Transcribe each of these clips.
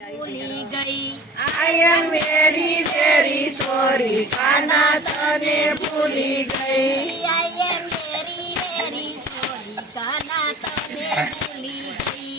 ભૂલી ગઈ. I am very very sorry કાના તને ભૂલી ગઈ. I am very very sorry કાના તને ભૂલી ગઈ.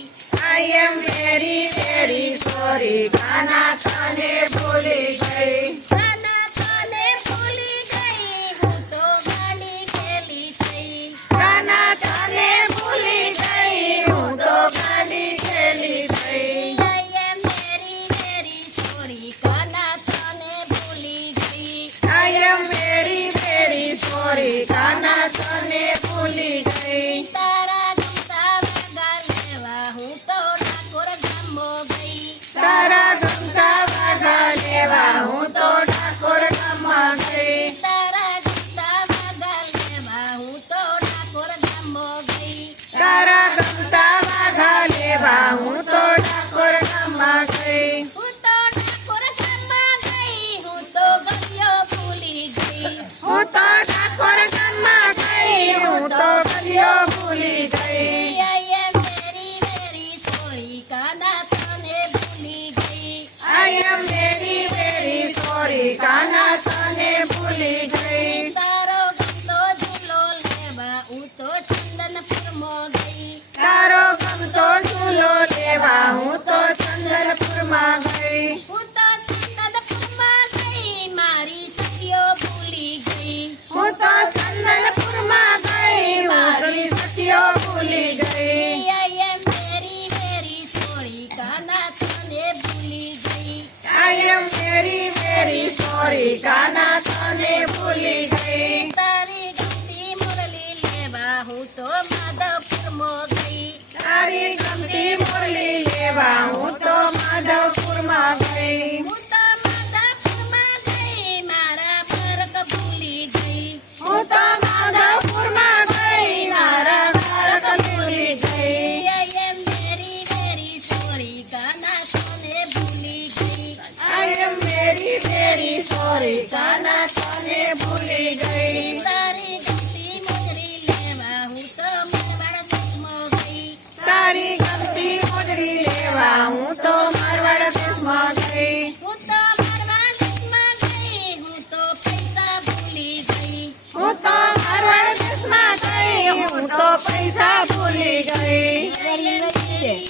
I am very very sorry કાના તને ભૂલી ગઈ. કાના તને ભૂલી ગઈ. હું તો ગાલી ગેલી થઈ. કાના તને ભૂલી ગઈ. હું તો ગાલી ગેલી થઈ. I am very very sorry કાના તને ભૂલી ગઈ. I am very very sorry કાના તને ભૂલી ગઈ. તારા ગમતા વાગા લેવા હું તો ડાકોર ગામો ગઈ. તારા ગમતા વાગા લેવા હું તો ડાકોર ગામમાં ગઈ. તારા ગમતા વાગા લેવા હું તો ડાકોર ગામો ગઈ. તારા ગમતા વાઘા લેવા હું તો ડાકોર ગામમાં ગઈ. હું તો ડાકોર ગામમાં ગઈ. હું તો ગયો ભૂલી ગઈ. હું તો ડાકોર ગામમાં ગઈ. હું તો ગયો ભૂલી ગઈ. I am very very sorry કાના તને ભૂલી ગઈ. I am very very sorry કાના તને ભૂલી ગઈ. તારો ગમતો ઝૂલો લેવા હું તો ચંદનપુરમો ગઈ. તારો ગમતો ઝૂલો લેવા હું તો ચંદનપુરમાં ગઈ. હું તો ચંદનપુરમાં ગઈ. મારી સખીઓ ભૂલી ગઈ. હું તો ચંદનપુરમાં ગઈ. મારી સખીઓ ભૂલી ગઈ. I am very very sorry કાના તને ભૂલી ગઈ. I am very very sorry કાના તને ભૂલી ગઈ. તારી ગમતી મુરલી લેવા હું તો માધવપુરમો ગઈ. તારી ગમતી મુરલી લેવા હું તો માધવપુરમાં ગઈ. હું તો માધવપુરમાં ગઈ. મારા ભરત ભૂલી ગઈ. હું તો માધવપુરમાં ગઈ. મારા ભારત ભૂલી ગઈ. I am very very sorry કાના તને ભૂલી ગઈ. I am very very sorry કાના તને ભૂલી ગઈ. તારી ગમતી મુજરી લેવા હું તો મારવાડ દેશમાં ગઈ. તારી ગમતી મોજડી લેવા હું તો મારવાડ દેશમાં ગઈ. હું તો મારવાડ દેશમાં ગઈ. હું તો પૈસા ભૂલી ગઈ. હું તો મારવાડ દેશમાં ગઈ. હું તો પૈસા ભૂલી ગઈ.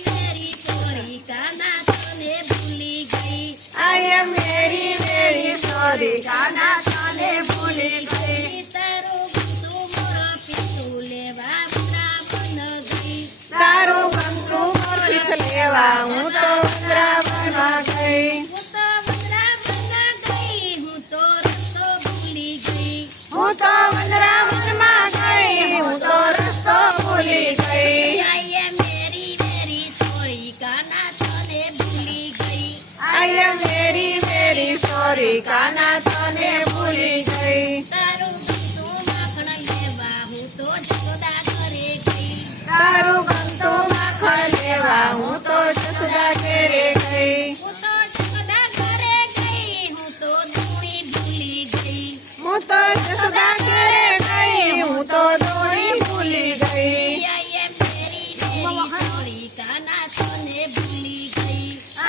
very sorry કાના તને ભૂલી ગઈ. I am very very sorry કાના તને ભૂલી ગઈ. તારું ગમતું મોર પીતું લેવા વૃંદાવન ગઈ. તારું ગમતું મોરપીંછ લેવા હું તો વૃંદાવનમાં ગઈ. હું તો વૃંદાવન ગઈ. હું તો રસ્તો ભૂલી ગઈ. હું તો વૃંદાવનમાં ગઈ. હું તો રસ્તો ભૂલી ગઈ. I am very very sorry કાના તને ભૂલી ગઈ. I am very very sorry કાના તને ભૂલી ગઈ. તારું ગમતું માખણ લેવા હું તો જસોદા ઘરે ગઈ. તારું ગમતું માખણ લેવા હું તો જસોદા ઘરે ગઈ. હું તો જસોદા ઘરે ગઈ. હું તો દોણી ભૂલી ગઈ. હું તો જસોદા ઘરે ગઈ. હું તો દોણી ભૂલી ગઈ. I am very very sorry કાના તને ભૂલી ગઈ.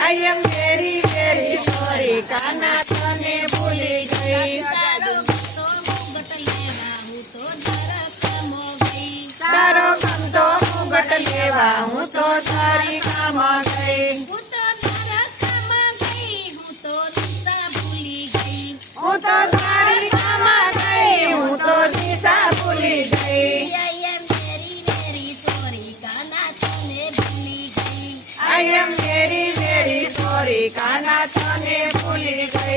I am very very sorry કાના તને ભૂલી ગઈ. તારો ગમતો મુગટ લેવા હું તો દ્વારકામો ગઈ. તારો ગમતો મુગટ લેવા હું તો દ્વારિકામાં ગઈ. હું તો દ્વારકામાં ગઈ. હું તો દિશા ભૂલી ગઈ. હું તો દ્વારિકામાં ગઈ. હું તો દિશા ભૂલી ગઈ. I am very very sorry કાના તને ભૂલી ગઈ. I am very very sorry કાના તને ભૂલી ગઈ.